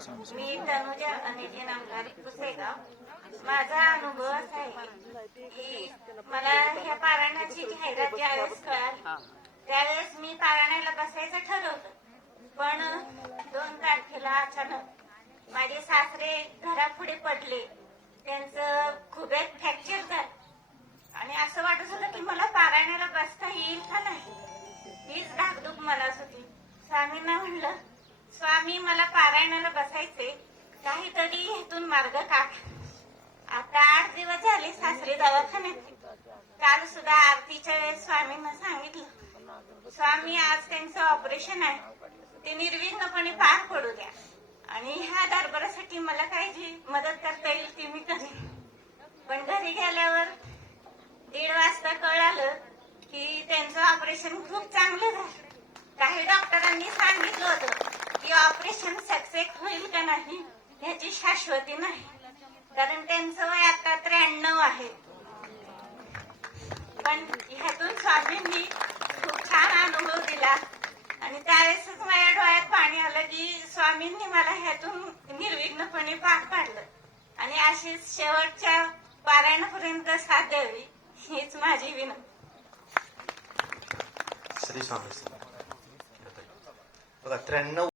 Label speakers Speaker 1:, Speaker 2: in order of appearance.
Speaker 1: मी तनुजा अनिल नामदारी पुसेगाव माझा अनुभव असा आहे की मला ह्या पारायणाची जाहिरात ज्यावेळेस कळाली त्यावेळेस मी पारायणाला बसायचं ठरवलं. पण दोन तारखेला अचानक माझे सासरे घरापुढे पडले. त्यांचं खुब्यात फ्रॅक्चर झालं. आणि असं वाटत होतं की मला पारायणाला बसता येईल का नाही? हीच धाकधूक मला होती स्वामींना म्हणलं स्वामी मला पारायणाला बसायचे काहीतरी हेतून मार्ग काढ. आता आठ दिवस झाले सासरे दवाखान्यात. काल सुद्धा आरतीच्या वेळेस स्वामींना सांगितलं. स्वामी आज त्यांचं ऑपरेशन आहे. ते निर्विघ्नपणे पार पडू द्या. आणि ह्या दरबारासाठी मला काही जी मदत करता येईल ती मी करेन. पण घरी गेल्यावर दीड वाजता कळालं की त्यांचं ऑपरेशन खूप चांगलं झालं. काही डॉक्टरांनी सांगितलं होतं. ऑपरेशन सक्सेस होईल का नाही याची शाश्वती नाही. कारण त्यांचं वय आता त्र्याण्णव आहे. पण ह्यातून स्वामींनी खूप छान अनुभव दिला. आणि त्यावेळेसच माझ्या डोळ्यात पाणी आलं की स्वामींनी मला ह्यातून निर्विघ्नपणे पार पाडलं. आणि अशीच शेवटच्या पारायणापर्यंत साथ द्यावी हीच माझी विनंती.
Speaker 2: श्री स्वामी बघा त्र्याण्णव